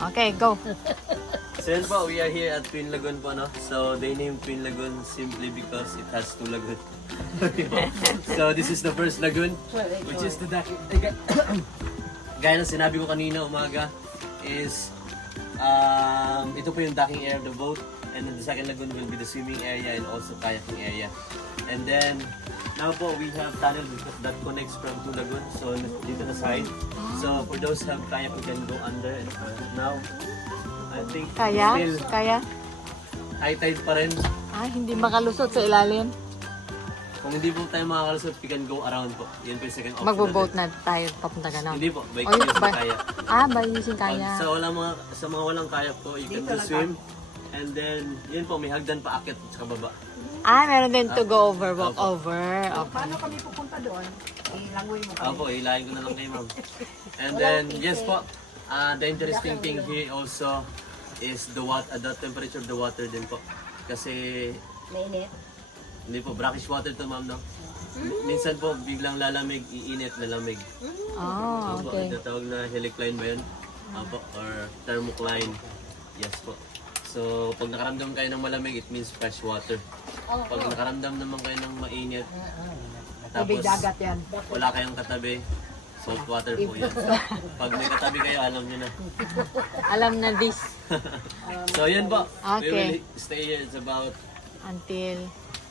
Okay, go. So yun po, we are here at Twin Lagoon po, no? So they named Twin Lagoon simply because it has two lagoon. So this is the first lagoon, which is the gaya ng sinabi ko kanina umaga, is ito po yung docking area of the boat. And then the second lagoon will be the swimming area and also kayaking area. And then, now po, we have tunnel that connects from two lagoons. So dito na side. So for those who have kayak, we can go under. And now, I think Kaya? still Kaya? high tide pa rin. Hindi makalusot sa ilalim. Kung hindi po tayo makakalusot, we can go around po. Yan po yung second option. Magbo-boat na tayo papunta ganon. Hindi po, by Oh, yun, using by- kayak. By using Pag kaya. sa mga walang kayak po, you can just swim. And then, yun po, may hagdan pa akit sa baba. Meron din to go over, walk over. Okay. Paano kami pupunta doon? Ilangoy mo kami. Opo, ilahin ko na lang kayo, ma'am. And then, yes po, the interesting thing here also is the temperature of the water din po. Kasi, Mainit. hindi po, brackish water to, ma'am, no? Minsan po, biglang lalamig, iinit, lalamig. Oh, Opo, okay. tawag na helicline ba yun? Opo, or thermocline. Yes po. So, pag nakaramdam kayo ng malamig, it means fresh water. Pag nakaramdam naman kayo ng mainit, tapos Tubig dagat yan. wala kayong katabi, salt water po yan. Pag may katabi kayo, alam nyo na. Alam na this. So, yun po. We Okay. will stay here. It's about Until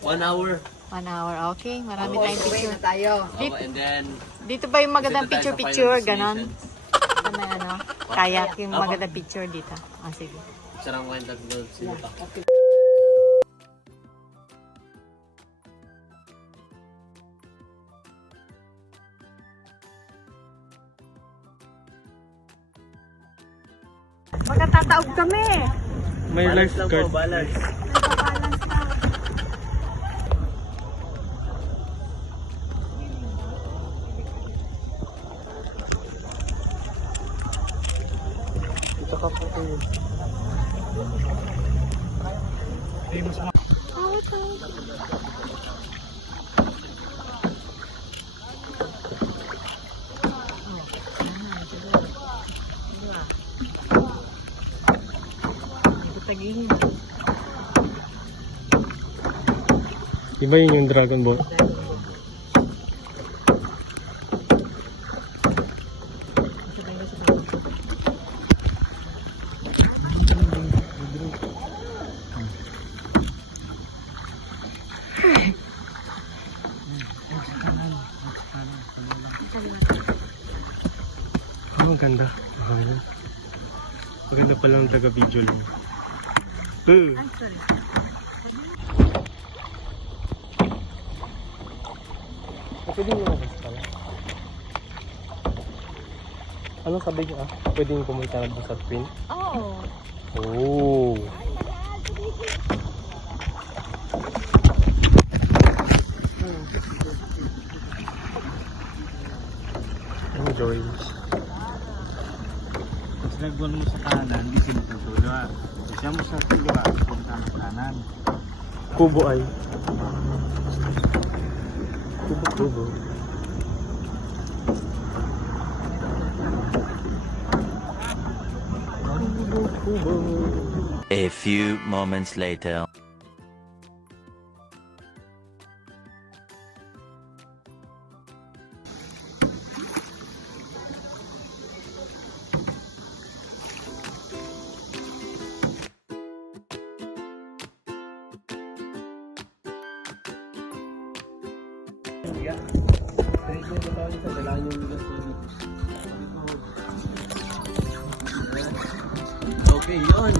1 hour. 1 hour. Okay, marami tayong Uwi picture. na tayo. Opo, and then, Dito ba yung magandang dito tayo sa picture-picture? final Ganon? destination. Sa may ano? Kayak yung Apo. magandang picture dito. Sige. Sarang kwenta doon sino pa. Magkatataog kami. May Balance lang lifeguard. po, balance. Ito ka po kayo. Dito tagihin. Iba yun yung Dragon Ball. Oh, ang ganda. Maganda pa lang taga-video lang. Pwede nyo nabas pala. Anong sabi nyo Pwede nyo pumunta na sa Twin? Oo. Oh. Enjoy. Tapos nagbuwan mo sa kanan, di sila tutulo. Siya mo sa tulo, punta sa kanan. Kubo ay. Kubo. Kubo. A few moments later. Okay, yun.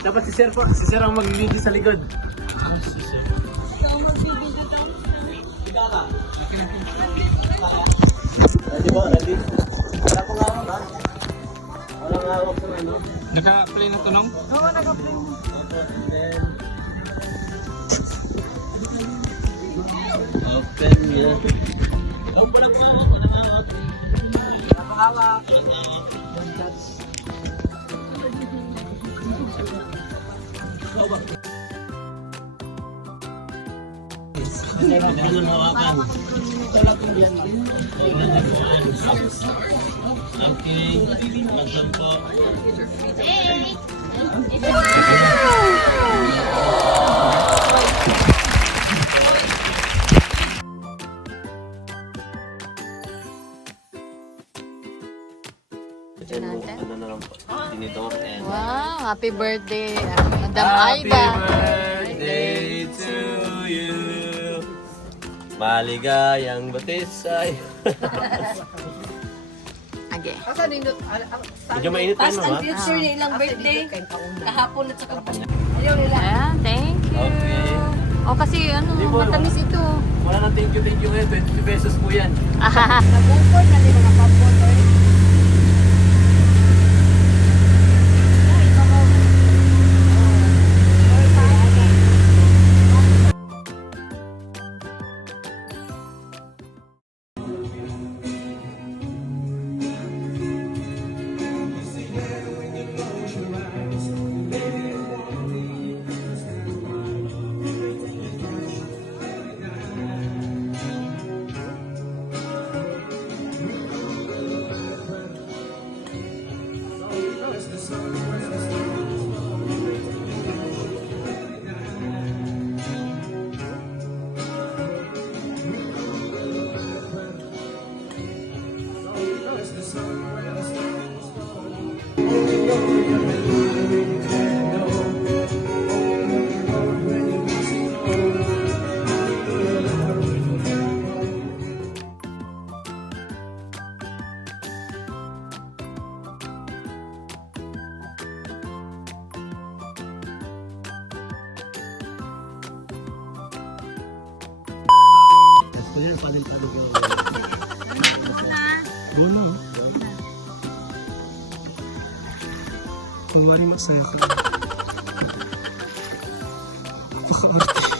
Dapat si Sir ang mag-video sa likod. Ready po, ready? Wala pong hawak ha? Walang hawak ng ano? Naka-play na tunong? Oo, nag-play mo. Open yan. Walang hawak. Walang hawak. Napakawak. Hindi mo hawakan. Okay. Magdam po. Ano na lang po. Tinidor and... Wow, happy birthday, Madam Happy Aida. birthday to you. Maligayang batisay. Okay. Asa nindot? Medyo mainit pa Past yun, and mama. future na ilang birthday. Kahapon at saka Ayaw nila. Ayan, thank you. Okay. O kasi ano, Di po, matamis ito. Wala nang thank you ngayon. 22 pesos po yan. Nabukod na din mga pampot. Kunwari masaya ka. Napaka-arte.